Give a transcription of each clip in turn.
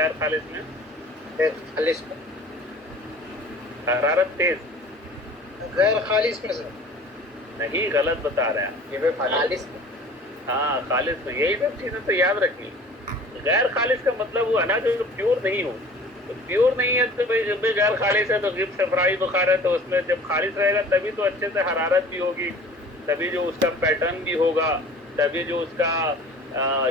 غیر خالص میں غیر خالص میں حرارت تیز غیر خالص میں سر نہیں، غلط بتا رہے ہیں یہ خالص میں ہاں خالص میں، یہی سب چیزیں تو یاد رکھنی. غیر خالص کا مطلب ہوا نا جو پیور نہیں ہو. تو پیور نہیں ہے تو بھائی جب بھی غیر خالص ہے تو غب صفرائی بخار ہے، تو اس میں جب خالص رہے گا تبھی تو اچھے سے حرارت بھی ہوگی، تبھی جو اس کا پیٹرن بھی ہوگا، تبھی جو اس کا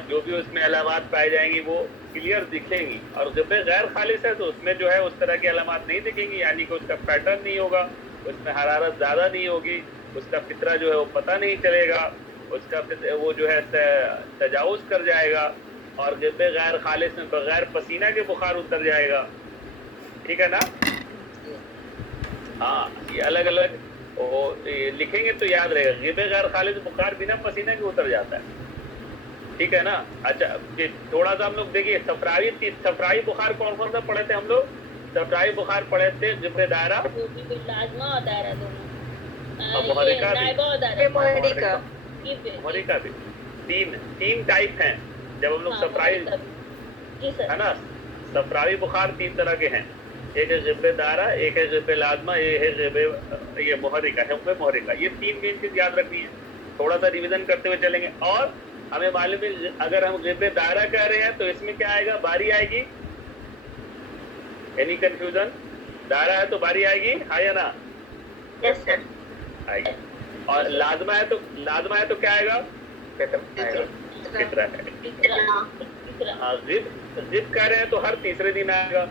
جو بھی اس میں علامات پائی جائیں گی وہ کلیئر دکھیں گی. اور جب بھی غیر خالص ہے تو اس میں جو ہے اس طرح کی علامات نہیں دکھیں گی، یعنی کہ اس کا پیٹرن نہیں ہوگا، اس میں حرارت زیادہ نہیں ہوگی، اس کا فطرہ جو ہے وہ پتہ نہیں چلے گا، اس کا وہ جو ہے تجاوز کر جائے گا، اور جب غیر خالص میں بغیر پسینہ کے بخار اتر جائے گا. ٹھیک ہے نا؟ ہاں یہ الگ الگ لکھیں گے تو یاد رہے گا. غیب غیر خالص بخار بنا پسینہ کے اتر جاتا ہے. ٹھیک ہے نا؟ اچھا تھوڑا سا ہم لوگ دیکھیے صفرائی بخار کون کون سا پڑھے تھے ہم لوگ؟ صفرائی بخار پڑھے تھے غب دائرہ لازمہ اور دائرہ دونوں، اور محرکہ بھی. محرکہ بھی تین ٹائپ ہیں. جب ہم لوگ صفرائی ہے نا، صفراوی بخار تین طرح کے ہیں، ایک ہے غب دائرہ، ایک ہے غب لازمہ، ایک ہے غب یہ محرکہ ہے. محرکہ یہ تین مین چیز یاد رکھنی ہے. تھوڑا سا ریویژن کرتے ہوئے چلیں گے. اور ہمیں معلوم ہے اگر ہم غب دائرہ کہہ رہے ہیں تو اس میں کیا آئے گا؟ باری آئے گی. Any confusion? دائرہ ہے تو باری آئے گی، ہاں یا نا؟ آئے گی. اور لازمہ ہے تو کیا آئے گا؟ فطرہ ہے. غب کہہ رہے ہیں تو ہر تیسرے دن آئے گا.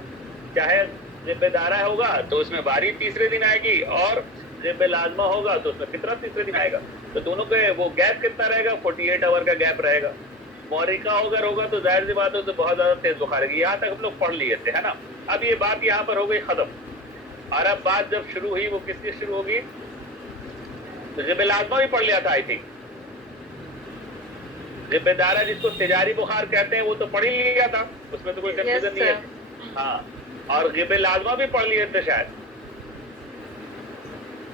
چاہے غب دائرہ ہوگا تو اس میں باری تیسرے دن آئے گی، اور غب لازمہ ہوگا تو اس میں فطرہ تیسرے دن آئے گا. تو دونوں کے وہ گیپ کتنا رہے گا؟ 48 آور کا گیپ رہے گا. محرکہ اگر ہوگا تو ظاہر سی بات ہے تو بہت زیادہ تیز بخار ہے. یہاں تک ہم لوگ پڑھ لیے تھے، ہے نا؟ اب یہ بات یہاں پر ہو گئی ختم. اور اب بات جب شروع ہوئی وہ کس کی شروع ہوگی؟ تو غب لازمہ بھی پڑھ لیا تھا آئی تھنک. غب دائرہ جس کو تجاری بخار کہتے ہیں وہ تو پڑھ ہی لیا تھا، اس میں تو کوئی کنفیوژن نہیں ہے. ہاں اور غب لازمہ بھی پڑھ لیے تھے شاید،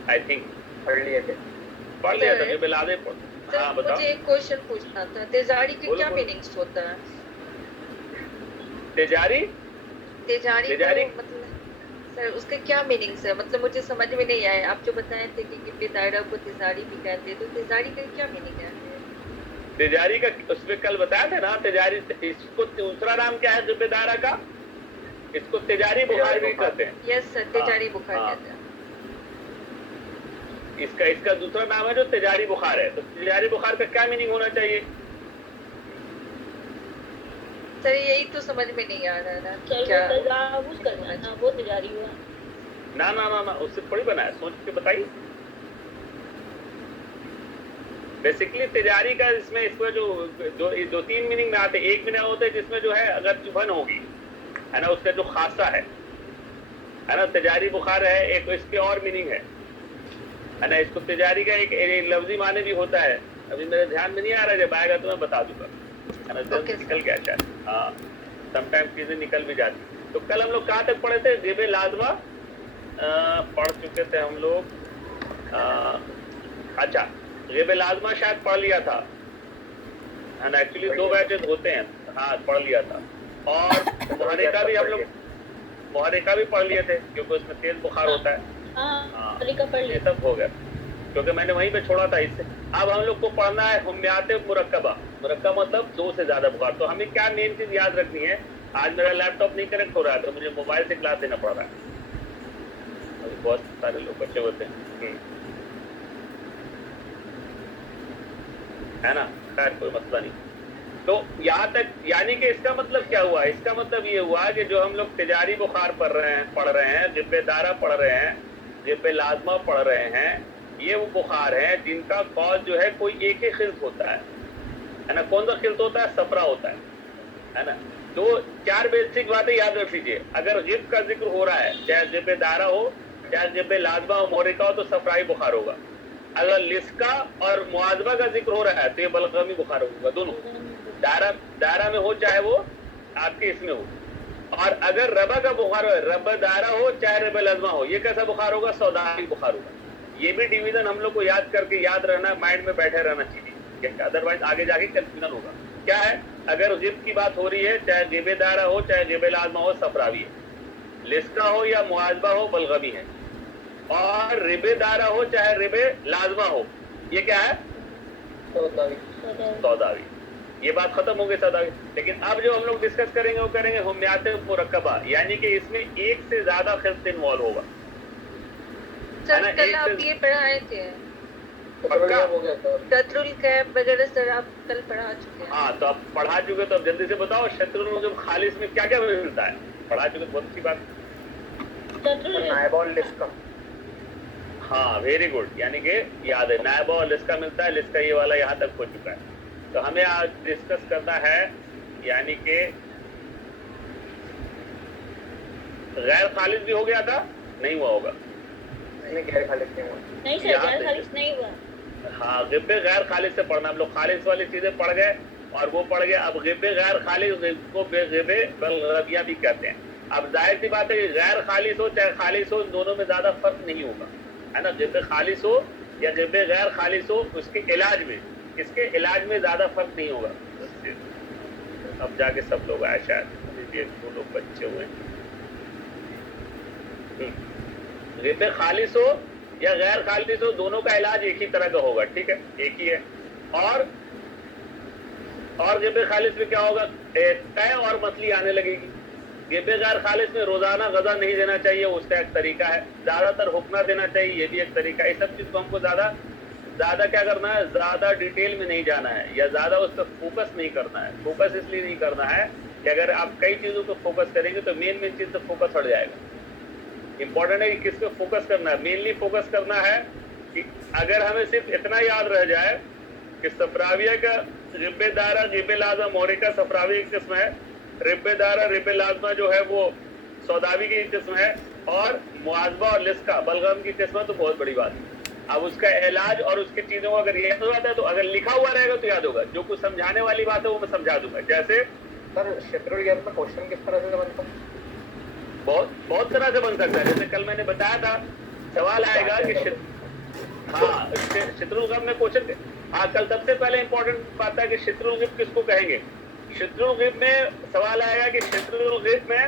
آئی تھنک پڑھ لیا تھا غب لازمہ. ہاں بتاؤ. مجھے ایک کوشچن پوچھنا تھا، تجاری کے کیا میننگز ہوتا ہے؟ تجاری مطلب سر اس کے کیا میننگز ہے؟ مطلب مجھے سمجھ میں نہیں آیا. آپ جو بتائے تھے کہ غب دائرہ کو تجاری بھی کہتے ہیں، تو تجاری کا کیا میننگ ہے؟ تجاری کا اس میں کل بتایا تھا نا، تجاری اس کو دوسرا نام کیا ہے غب دائرہ کا؟ اس کو تجاری بخار بھی کہتے ہیں. یس سر، تجاری بخار کہتے ہیں. اس کا دوسرا نام ہے جو تجاری بخار ہے. تو تجاری بخار کا کیا میننگ ہونا چاہیے؟ سر یہی تو سمجھ میں نہیں آ رہا نا کہ کیا وہ تجاری ہوا. نا اس سے تھوڑی بنا ہے، سوچ کے بتائیے. بیسیکلی تجاری کا اس میں جو دو تین میننگ میں آتے ہیں. ایک میننگ ہوتا ہے جس میں جو ہے اگر چبھن ہوگی، ہے نا، اس کا جو خاصہ ہے نا، تجاری بخار ہے. ایک اس کے اور میننگ ہے نا. اس کو تجاری کا ایک لفظی معنی بھی ہوتا ہے، ابھی میرے دھیان میں نہیں آ رہا، جب آئے گا تو میں بتا دوں گا، ہے نا. نکل گیا شاید. ہاں سم ٹائم چیزیں نکل بھی جاتی. تو کل ہم لوگ کہاں تک پڑھے تھے؟ غب لازمہ پڑھ چکے تھے ہم لوگ. اچھا غب لازمہ شاید پڑھ لیا تھا، ہے نا. ایکچولی 2 بیچز ہوتے ہیں. ہاں پڑھ لیا تھا. اور محرکہ بھی ہم لوگ پڑھ لیے تھے کیونکہ اس میں تیز بخار ہوتا ہے. ہاں یہ سب ہو گیا کیونکہ میں نے وہیں پہ چھوڑا تھا اس سے. اب ہم لوگ کو پڑھنا ہے حمیات مرکبہ. مرکب مطلب 2 سے زیادہ بخار. تو ہمیں کیا مین چیز یاد رکھنی ہے؟ آج میرا لیپ ٹاپ نہیں کنیکٹ ہو رہا ہے تو مجھے موبائل سے کلاس دینا پڑ رہا ہے. ابھی بہت سارے لوگ بچے ہوتے ہیں، ہے نا. خیر کوئی مسئلہ نہیں. تو یہاں تک یعنی کہ اس کا مطلب کیا ہوا؟ اس کا مطلب یہ ہوا کہ جو ہم لوگ تجاری بخار پڑھ رہے ہیں، غب دائرہ پڑھ رہے ہیں، غب لازمہ پڑھ رہے ہیں، یہ وہ بخار ہیں جن کا کاز جو ہے کوئی ایک ہی خلط ہوتا ہے نا. کون سا خلط ہوتا ہے؟ صفرا ہوتا ہے نا. تو 4 بیسک باتیں یاد رکھ لیجیے. اگر غب کا ذکر ہو رہا ہے، چاہے غب دائرہ ہو چاہے غب لازمہ ہو، محرکہ ہو، تو صفرائی بخار ہوگا. اگر لسکا اور معاذبہ کا ذکر ہو رہا ہے تو یہ بلغمی بخار ہوگا. دونوں دائرہ میں ہو چاہے وہ آپ کے اس میں ہو. اور اگر ربا کا بخار ہو، رب دائرہ ہو چاہے رب لازمہ ہو، یہ کیسا بخار ہوگا؟ سودائی بخار ہوگا. یہ بھی ڈویژن ہم لوگ کو یاد کر کے یاد رہنا، مائنڈ میں بیٹھے رہنا چاہیے، ادروائز آگے جا کے کنفیوژن ہوگا. کیا ہے؟ اگر غب کی بات ہو رہی ہے چاہے غب دارہ ہو چاہے غب لازمہ ہو صفراوی ہے, لسکا ہو یا معاذبہ ہو بلغمی ہے, اور رب دارہ ہو چاہے رب لازمہ ہو یہ کیا ہے سوداوی. یہ بات ختم ہو گئی سوداوی. لیکن اب جو ہم لوگ ڈسکس کریں گے وہ کریں گے ہمیات مرکبہ, یعنی کہ اس میں ایک سے زیادہ خلط انوالو ہوگا. سر کل آپ یہ پڑھائے تھے شطر الکیب وغیرہ سر آپ کل پڑھا چکے ہیں. ہاں تو آپ پڑھا چکے تو اب جلدی سے بتاؤ شطر الغب خالص میں کیا کیا ملتا ہے. پڑھا چکے بہت اچھی بات. ہاں ویری گڈ, یعنی کہ یاد ہے نائبہ اور لسکا ملتا ہے. لسکا یہ والا یہاں تک ہو چکا ہے. تو ہمیں آج ڈسکس کرنا ہے یعنی کہ غیر خالص بھی ہو گیا تھا نہیں ہوا ہوگا. نہیں سر غیر خالص نہیں ہوا. ہاں غب غیر خالص سے پڑھنا. ہم لوگ خالص والی چیزیں پڑھ گئے اور وہ پڑھ گئے. اب غب غیر خالص کو غب بلغمیہ بھی کہتے ہیں. اب ظاہر سی بات ہے کہ غیر خالص ہو چاہے خالص ہو دونوں میں زیادہ فرق نہیں ہوگا ہے نا. غب خالص ہو یا غب غیر خالص ہو اس کے علاج میں زیادہ فرق نہیں ہوگا. اب جا کے سب لوگ آئے شاید دو لوگ بچے ہوئے ہیں. غب خالص ہو یا غیر خالص ہو دونوں کا علاج ایک ہی طرح کا ہوگا. ٹھیک ہے ایک ہی ہے. اور غب خالص میں کیا ہوگا طے اور متلی آنے لگے گی. غب غیر خالص میں روزانہ غذا نہیں دینا چاہیے اس کا ایک طریقہ ہے. زیادہ تر حکمہ دینا چاہیے یہ بھی ایک طریقہ ہے. یہ سب چیز کو ہم کو زیادہ کیا کرنا ہے زیادہ ڈیٹیل میں نہیں جانا ہے یا زیادہ اس پہ فوکس نہیں کرنا ہے. فوکس اس لیے نہیں کرنا ہے کہ اگر آپ کئی چیزوں پہ فوکس کریں گے تو مین چیز پہ فوکس ہٹ جائے گا. امپورٹنٹ ہے کہ کس پہ فوکس کرنا ہے. مینلی فوکس کرنا ہے کہ اگر ہمیں صرف اتنا یاد رہ جائے کہ صفراویہ کا رب دارہ رب لازمہ مورکہ صفراوی کی قسم ہے, رب دارہ رب لازمہ جو ہے وہ سوداوی کی قسم ہے, اور معاذبہ اور لسکا بلغم کی قسم ہے, تو بہت بڑی بات ہے. اب اس کا علاج اور اس کی چیزوں کو اگر یاد ہو جاتا ہے تو اگر لکھا ہوا رہے گا تو یاد ہوگا. جو کچھ سمجھانے والی بات ہے وہ میں سمجھا دوں گا. جیسے سر شطر الغب میں کوشچن کس طرح سے بنتا ہے؟ بہت طرح سے بن سکتا ہے. جیسے کل میں نے بتایا تھا سوال آئے گا کہ شطر الغب میں کوشچن. ہاں کل سب سے پہلے امپورٹنٹ بات ہے کہ شطر الغب کس کو کہیں گے. شطر الغب میں سوال آئے گا کہ شطر الغب میں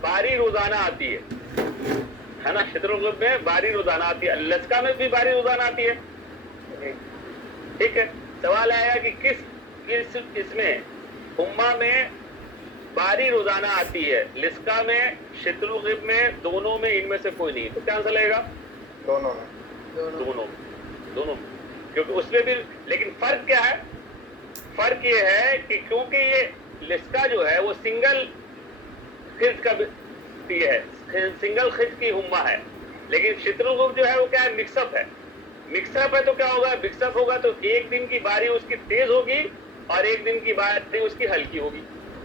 باری روزانہ آتی ہے نا. شطر الغب میں باری روزانہ آتی ہے. لسکا میں بھی باری روزانہ آتی ہے. ٹھیک ہے. سوال آیا کہ کس اس میں حمہ میں باری روزانہ آتی ہے, لسکا میں شطر الغب میں دونوں میں ان میں سے کوئی نہیں. تو کیا آنسر لگے گا دونوں کیونکہ اس میں بھی. لیکن فرق کیا ہے؟ فرق یہ ہے کہ کیونکہ یہ لسکا جو ہے وہ سنگل خز کا ہے, سنگل خز کی حمہ ہے, لیکن شطر الغب جو ہے وہ کیا ہے مکس اپ ہے. مکس اپ ہے تو کیا ہوگا مکس اپ ہوگا تو ایک دن کی باری اس کی تیز ہوگی اور ایک دن کی باری اس کی ہلکی ہوگی.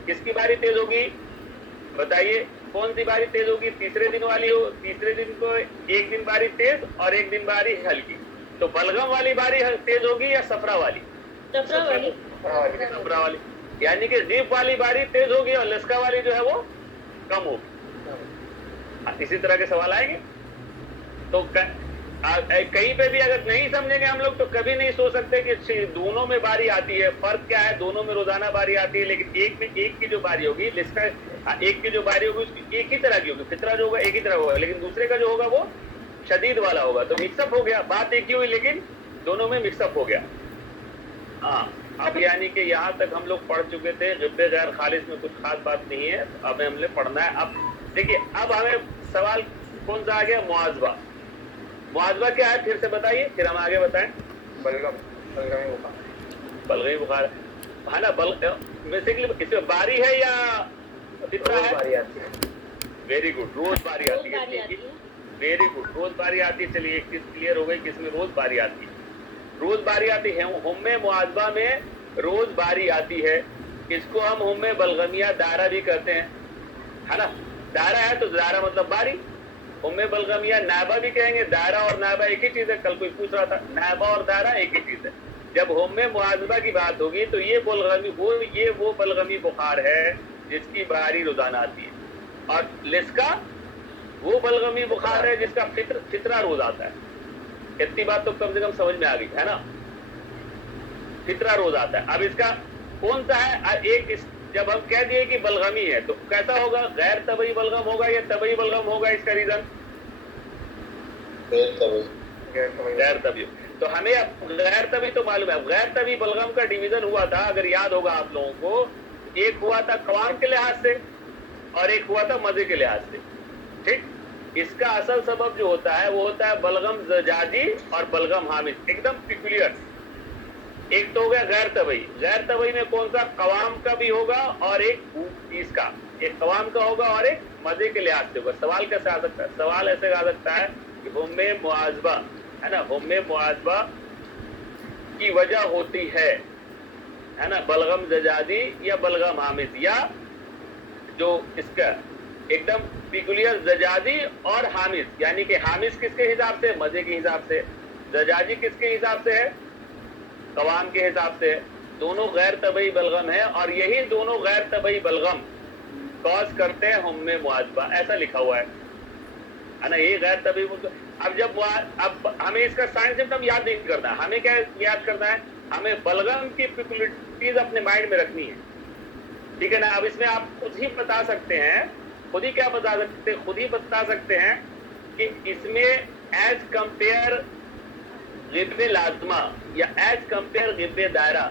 کس کی باری تیز ہوگی بتائیے؟ کون سی باری تیز ہوگی؟ تیسرے دن والی ہو. تیسرے دن کو ایک دن باری تیز اور ایک دن باری ہلکی. تو بلغم والی باری تیز ہوگی یا صفرا والی؟ صفرا والی. یعنی کہ غب والی باری تیز ہوگی اور لسکا والی جو ہے وہ کم ہوگی. اسی طرح کے سوال آئیں گے. تو کہیں پہ بھی اگر نہیں سمجھیں گے ہم لوگ تو کبھی نہیں سوچ سکتے کہ دونوں میں باری آتی ہے. فرق کیا ہے؟ دونوں میں روزانہ باری آتی ہے, لیکن ایک کی جو باری ہوگی لسکا ایک کی جو باری ہوگی اس کی ایک ہی طرح کی ہوگی. فطرہ جو ہوگا ایک ہی طرح ہوگا, لیکن دوسرے کا جو ہوگا وہ شدید والا ہوگا. تو مکس اپ ہو گیا. بات ایک ہی ہوئی لیکن دونوں میں مکس اپ ہو گیا. ہاں اب یعنی کہ یہاں تک ہم لوگ پڑھ چکے تھے. غب غیر خالص میں کچھ خاص بات نہیں ہے. اب ہم نے پڑھنا ہے. اب دیکھیے اب ہمیں سوال کون سا آ گیا؟ معاذبہ. معاذبہ کیا ہے پھر سے بتائیے, پھر ہم آگے بتائیں. بلغمی بخار ہے نا. بیسیکلی اس میں باری ہے یا فطرہ ہے؟ Very good. روز باری آتی ہے. Very good. روز باری آتی ہے. چلیے ایک چیز کلیئر ہو گئی کہ اس میں روز باری آتی ہے. روز باری آتی ہے. حمہ معاذبہ میں روز باری آتی ہے. اس کو ہم حمہ بلغمیہ دائرہ بھی کہتے ہیں ہے نا. دائرہ ہے تو دائرہ مطلب باری. حمہ بلغمیہ نائبہ بھی کہیں گے. دائرہ اور نائبہ ایک ہی چیز ہے. کل کوئی پوچھ رہا تھا نائبہ اور دائرہ ایک ہی چیز ہے. جب حمہ معاذبہ کی بات ہوگی تو یہ وہ بلغمی بخار ہے جس کی باری روزانہ آتی ہے, اور لسکا وہ بلغمی بخار ہے جس کا فطرہ روز آتا ہے. اتنی بات تو کم سے کم سمجھ میں آ گئی ہے نا. فطرہ روز آتا ہے. اب اس کا کون سا ہے؟ ایک جب ہم کہہ دیے کہ بلغمی ہے تو کیسا ہوگا؟ غیر طبعی بلغم ہوگا یا طبعی بلغم ہوگا؟ اس کا ریزن غیر طبعی. تو ہمیں اب غیر طبعی تو معلوم ہے. غیر طبعی بلغم کا ڈویژن ہوا تھا اگر یاد ہوگا آپ لوگوں کو، ایک ہوا تھا قوام کے لحاظ سے اور ایک ہوا تھا مزے کے لحاظ سے. ٹھیک، اس کا اصل سبب جو ہوتا ہے وہ ہوتا ہے بلغم زجاجی اور بلغم حامض، ایک دم پیکولیئر. ایک تو ہو گیا غیر طبعی. غیر طبعی میں کون سا؟ قوام کا بھی ہوگا اور ایک اس کا، ایک قوام کا ہوگا اور ایک مزے کے لحاظ سے ہوگا. سوال کیسے آ سکتا ہے؟ سوال ایسے آ سکتا ہے کہ ہم معاذبہ ہے نا، ہم معاذبہ کی وجہ ہوتی ہے نا بلغم زجاجی یا بلغم حامض، یا جو اس کا ایک دم پیکولیئر زجاجی اور حامض، یعنی کہ حامض کس کے حساب سے؟ مزے کے حساب سے. زجاجی کس کے حساب سے ہے؟ قوام کے حساب سے. دونوں غیر طبعی بلغم ہیں اور یہی دونوں غیر طبعی بلغم کاز کرتے ہیں ہم معاذبہ. ایسا لکھا ہوا ہے نا، یہ غیر طبعی. اب جب اب ہمیں اس کا سائن سمٹم یاد نہیں کرنا ہے، ہمیں کیا یاد کرنا ہے؟ ہمیں بلغم کی پیکولیرٹیز اپنے مائنڈ میں رکھنی ہے. ٹھیک ہے نا. اب اس میں آپ خود ہی بتا سکتے ہیں، خود ہی کیا بتا سکتے ہیں؟ خود ہی بتا سکتے ہیں کہ اس میں ایز کمپیئر غب لازمہ یا ایز کمپیئر غب دائرہ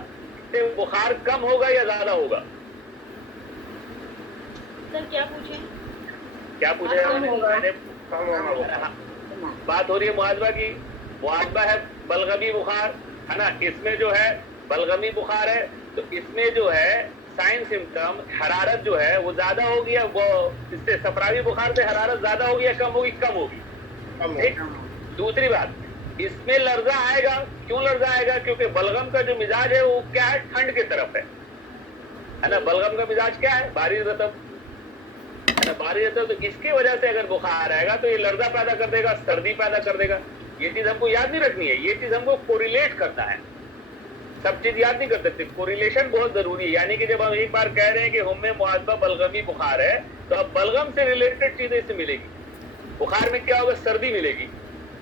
سے بخار کم ہوگا یا زیادہ ہوگا؟ سر کیا پوچھیں؟ کیا پوچھے؟ بات ہو رہی ہے معاذبہ کی. معاذبہ ہے بلغمی بخار ہے نا. اس میں جو ہے بلغمی بخار ہے تو اس میں جو ہے سائن سمٹم حرارت جو ہے وہ زیادہ ہوگی یا وہ اس سے صفراوی بخار سے حرارت زیادہ ہوگی یا کم ہوگی؟ کم ہوگی. دوسری بات، اس میں لرزہ آئے گا. کیوں لرزہ آئے گا؟ کیونکہ بلغم کا جو مزاج ہے وہ کیا ہے؟ ٹھنڈ کی طرف ہے نا. بلغم کا مزاج کیا ہے؟ بارد رطب ہے نا. بارد رطب. تو اس کی وجہ سے اگر بخار آئے گا تو یہ لرزہ پیدا کر دے گا، سردی پیدا کر دے گا. یہ چیز ہم کو یاد نہیں رکھنی ہے، یہ چیز ہم کو کوریلیٹ کرنا ہے. سب چیز یاد نہیں کر سکتے. کوریلیشن بہت ضروری ہے. یعنی کہ جب ہم ایک بار کہہ رہے ہیں کہ ہم معاذبہ بلغمی بخار ہے تو اب بلغم سے ریلیٹڈ چیزیں اس سے ملے گی. بخار میں کیا ہوگا؟ سردی ملے گی.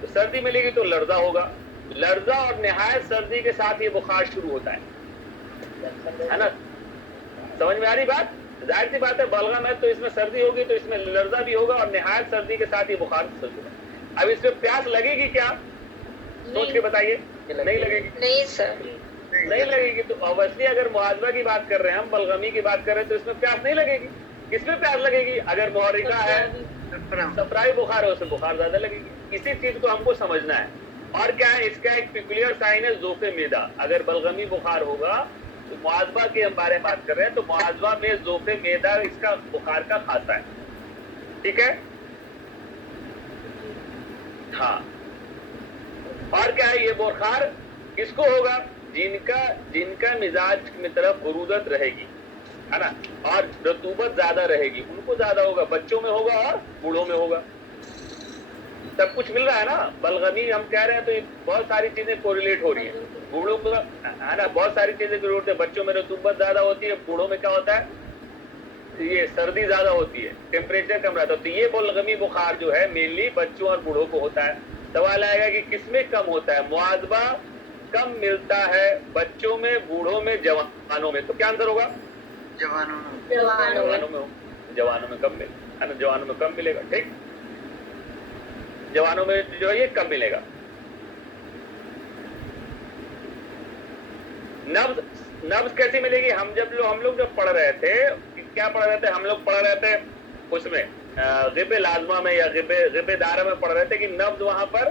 تو سردی ملے گی تو لرزہ ہوگا. لرزہ اور نہایت سردی کے ساتھ یہ بخار شروع ہوتا ہے نا. سمجھ میں آ رہی بات؟ ظاہر سی بات ہے بلغم ہے تو اس میں سردی ہوگی تو اس میں لرزہ بھی ہوگا اور نہایت سردی کے ساتھ یہ بخار شروع ہوگا. اب اس میں پیاس لگے گی کیا؟ سوچ کے بتائیے. نہیں لگے گی. نہیں سر نہیں لگے گی. تو اوبیسلی اگر معاذبہ کی بات کر رہے ہیں ہم، بلغمی کی بات کر رہے ہیں تو اس میں پیاس نہیں لگے گی. کس میں پیاس لگے گی؟ اگر محرکہ ہے، صفرائی بخار ہے، اس میں بخار زیادہ لگے گی. اسی چیز کو ہم کو سمجھنا ہے. اور کیا ہے اس کا ایک پیکولیئر سائن ہے ذوق معدہ. اگر بلغمی بخار ہوگا تو معاذبہ کے ہم بارے میں بات کر رہے ہیں تو معاذبہ میں ذوق معدہ اس کا بخار کا خاصہ ہے. ٹھیک ہے ہاں. اور کیا ہے یہ بخار کس کو ہوگا؟ جن کا مزاج میں طرف برودت رہے گی ہے نا اور رطوبت زیادہ رہے گی ان کو زیادہ ہوگا. بچوں میں ہوگا اور بوڑھوں میں ہوگا. سب کچھ مل رہا ہے نا. بلغمی ہم کہہ رہے ہیں تو بہت ساری چیزیں کوریلیٹ ہو رہی ہیں. بوڑھوں کو ہے نا بہت ساری چیزیں کی ضرورت ہے. بچوں میں رطوبت زیادہ ہوتی ہے، بوڑھوں میں کیا ہوتا ہے؟ یہ سردی زیادہ ہوتی ہے، ٹیمپریچر کم رہتا ہے. تو یہ بلغمی بخار جو ہے مینلی بچوں اور بوڑھوں کو ہوتا ہے. سوال آئے گا کہ کس میں کم ہوتا ہے؟ معاذبہ کم ملتا ہے بچوں میں، بوڑھوں میں، جوانوں میں. تو کیا آنسر ہوگا؟ جوانوں میں کم ملے نا. جوانوں میں کم ملے گا. ٹھیک، جوانوں میں جو ہے یہ کم ملے گا. نبض کیسی ملے گی؟ ہم لوگ جب پڑھ رہے تھے کیا پڑھ رہے تھے؟ ہم لوگ پڑھ رہے تھے اس میں غب لازمہ میں یا غب دائرہ میں پڑھ رہے تھے کہ نبض وہاں پر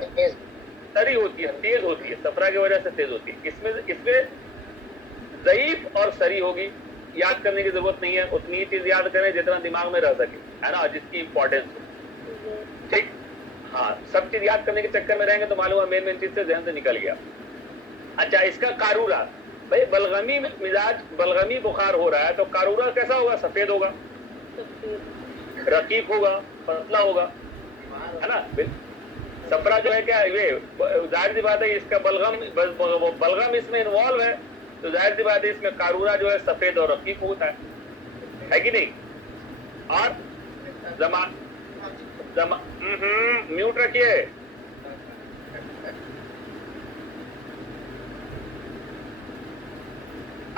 سری ہوتی ہے، تیز ہوتی ہے، صفرا کی وجہ سے تیز ہوتی ہے. اس میں ضعیف اور سری ہوگی. یاد کرنے کی ضرورت نہیں ہے، اتنی ہی چیز یاد کریں جتنا دماغ میں رہ سکے ہے نا، جس کی امپورٹینس ہو. ٹھیک ہاں. سب چیز یاد کرنے کے چکر میں رہیں گے تو معلوم ہے مین چیز سے ذہن سے نکل گیا. اچھا اس کا قارورہ، بھائی بلغمی مزاج بلغمی بخار ہو رہا ہے تو قارورہ کیسا ہوگا؟ سفید ہوگا، رقیق ہوگا، پتلا ہوگا ہے نا. صفرا جو ہے کیا یہ ظاہر سی بات ہے اس کا بلغم اس میں انوالو ہے تو ظاہر سی بات ہے اس میں قارورہ جو ہے سفید اور رقیق ہوتا ہے کہ نہیں. اور میوٹ رکھیے.